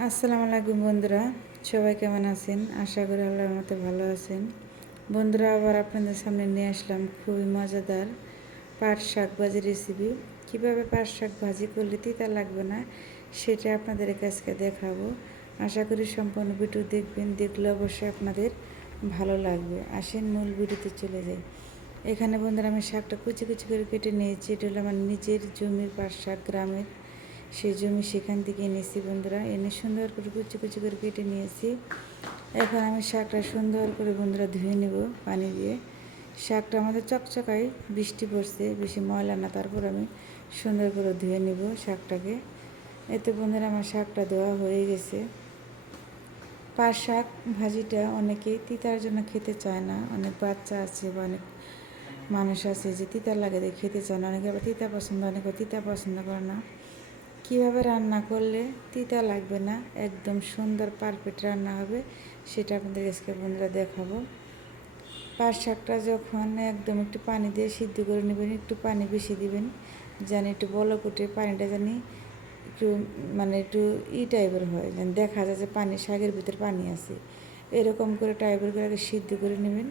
আসসালামু আলাইকুম বন্ধুরা, সবাই কেমন আছেন? আশা করি আল্লাহর মতো ভালো আছেন। বন্ধুরা, আবার আপনাদের সামনে নিয়ে আসলাম খুবই মজাদার পাট শাক ভাজি রেসিপি। কীভাবে পাট শাক ভাজি করলে তিতা লাগবে না সেটা আপনাদের কাছে দেখাবো। আশা করি সম্পূর্ণ ভিডিও দেখবেন, দেখলে অবশ্যই আপনাদের ভালো লাগবে। আসেন মূল ভিডিওতে চলে যাই। এখানে বন্ধুরা আমি শাকটা কুচি কুচি করে কেটে নিয়েছি। এটা হলো আমার নিজের জমির পাট শাক, গ্রামের সেই জমি, সেখান থেকে এনেছি বন্ধুরা। এনে সুন্দর করে কুচি কুচি করে কেটে নিয়েছি। এখন আমি শাকটা সুন্দর করে বন্ধুরা ধুয়ে নেব পানি দিয়ে। শাকটা আমাদের চকচকাই, বৃষ্টি পড়ছে, বেশি ময়লা না, তারপর আমি সুন্দর করে ধুয়ে নেব শাকটাকে। এতে বন্ধুরা আমার শাকটা ধোয়া হয়ে গেছে। পাট শাক ভাজিটা অনেকে তিতার জন্য খেতে চায় না। অনেক বাচ্চা আছে বা অনেক মানুষ আছে যে তিতা লাগে দিয়ে খেতে চায় না। অনেকে আবার তিতা পছন্দ, অনেকে তিতা পছন্দ করে না। কীভাবে রান্না করলে তিতা লাগবে না, একদম সুন্দর পারফেক্ট রান্না হবে সেটা আপনাদের আজকে বন্ধুরা দেখাবো। পাট শাকটা যখন একদম একটু পানি দিয়ে সিদ্ধ করে নেবেন, একটু পানি বেশি দিবেন, জানি একটু বলক উঠে পানিটা জানি একটু একটু টাইপের হয়, যেন দেখা যায় যে পানি, শাকের ভিতরে পানি আছে, এরকম করে টাইপের করে আগে সিদ্ধ করে নেবেন।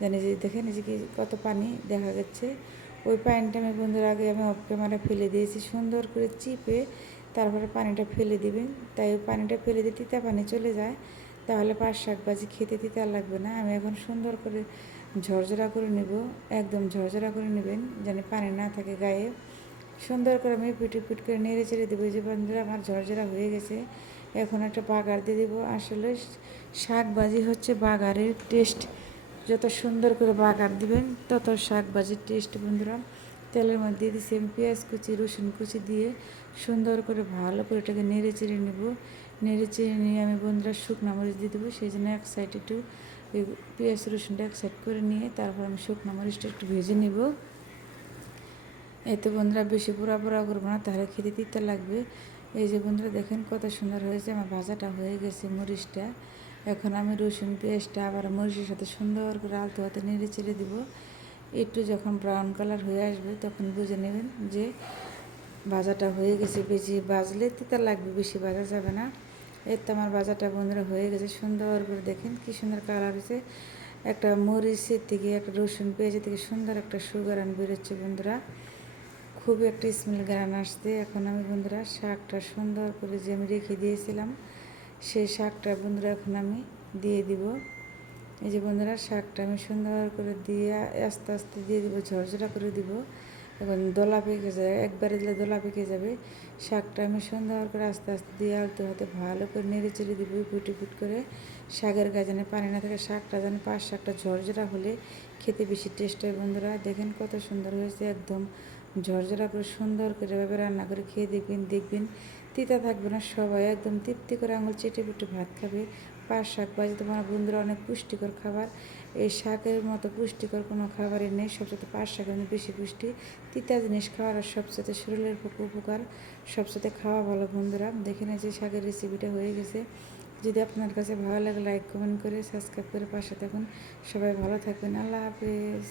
জানি যে দেখেন যে কি কত পানি দেখা যাচ্ছে। ওই পানিটা আমি বন্ধুরা আগে আমি অফ ক্যামেরা ফেলে দিয়েছি, সুন্দর করে চিপে তারপরে পানিটা ফেলে দিবেন। তাই ওই পানিটা ফেলে দিয়ে তিতা পানি চলে যায়, তাহলে পাট শাক ভাজি খেতে তিতা লাগবে না। আমি এখন সুন্দর করে ঝরঝরা করে নেব, একদম ঝরঝরা করে নেবেন যেন পানি না থাকে গায়ে। সুন্দর করে আমি পিট করে নেড়ে চেড়ে দেবো। যে বন্ধুরা আমার ঝরঝরা হয়ে গেছে, এখন একটা বাগার দিয়ে দেবো। আসলে শাক ভাজি হচ্ছে বাগারের টেস্ট, যত সুন্দর করে বাগার দিবেন তত শাক ভাজির টেস্ট বন্ধুরা। তেলের মধ্যে দিয়ে দিচ্ছি আমি পেঁয়াজ কুচি, রসুন কুচি দিয়ে সুন্দর করে ভালো করে এটাকে নেড়ে চেড়ে নেব। নেড়ে চেড়ে নিয়ে আমি বন্ধুরা শুকনো মরিচ দিয়ে দেবো। সেই জন্য এক সাইড একটু ওই পেঁয়াজ রসুনটা এক সাইড করে নিয়ে তারপর আমি শুকনো মরিচটা একটু ভেজে নেব। এতে বন্ধুরা বেশি পোড়া পোড়া করবো না, তাহলে খেতে তিতা লাগবে। এই যে বন্ধুরা দেখেন কত সুন্দর হয়েছে, আমার ভাজাটা হয়ে গেছে মরিচটা। এখন আমি রসুন পেঁয়াজটা আবার মরিচের সাথে সুন্দর করে আলতো হাতে নেড়ে চেড়ে দেবো। একটু যখন ব্রাউন কালার হয়ে আসবে তখন বুঝে নেবেন যে ভাজাটা হয়ে গেছে। বেশি ভাজলে তিতা লাগবে, বেশি ভাজা যাবে না। এর তো আমার ভাজাটা বন্ধুরা হয়ে গেছে। সুন্দর করে দেখেন কি সুন্দর কালার হয়েছে। একটা মরিচের থেকে, একটা রসুন পেঁয়াজের থেকে সুন্দর একটা সুগারান বেরোচ্ছে বন্ধুরা, খুবই একটা স্মেল গ্রান আসছে। এখন আমি বন্ধুরা শাকটা সুন্দর করে যে আমি রেখে দিয়েছিলাম সেই শাকটা বন্ধুরা এখন আমি দিয়ে দিব। এই যে বন্ধুরা শাকটা আমি সুন্দর করে দিয়ে আস্তে আস্তে দিয়ে দিব, ঝরঝরা করে দিব। এখন দলা পেকে যায়, একবারে দিলে দলা পেকে যাবে। শাকটা আমি সুন্দর করে আস্তে আস্তে দিয়ে আলতো হাতে ভালো করে নেড়ে চেড়ে দিব, ফুট করে। শাকের গায়ে যেন পানি না থাকে, শাকটা যেন পাট শাকটা ঝরঝরা হলে খেতে বেশি টেস্ট হয় বন্ধুরা। দেখেন কত সুন্দর হয়েছে, একদম ঝরঝরা করে সুন্দর করে এভাবে রান্না করে খেয়ে দেখবেন, দেখবেন তিতা থাকবে না। সবাই একদম তৃপ্তি করে আঙুল চেটে পেটে ভাত খাবে। পাট শাক ভাজি তোমার বন্ধুরা অনেক পুষ্টিকর খাবার। এই শাকের মতো পুষ্টিকর কোনো খাবারই নেই, সবচেয়ে পাট শাকের মধ্যে বেশি পুষ্টি। তিতা জিনিস খাওয়ার আর সবচেয়ে শরীরের পক্ষে উপকার, সবচেয়ে খাওয়া ভালো বন্ধুরা। দেখে না যে শাকের রেসিপিটা হয়ে গেছে। যদি আপনার কাছে ভালো লাগে লাইক কমেন্ট করে সাবস্ক্রাইব করে পাশে থাকুন। সবাই ভালো থাকবেন, আল্লাহ হাফেজ।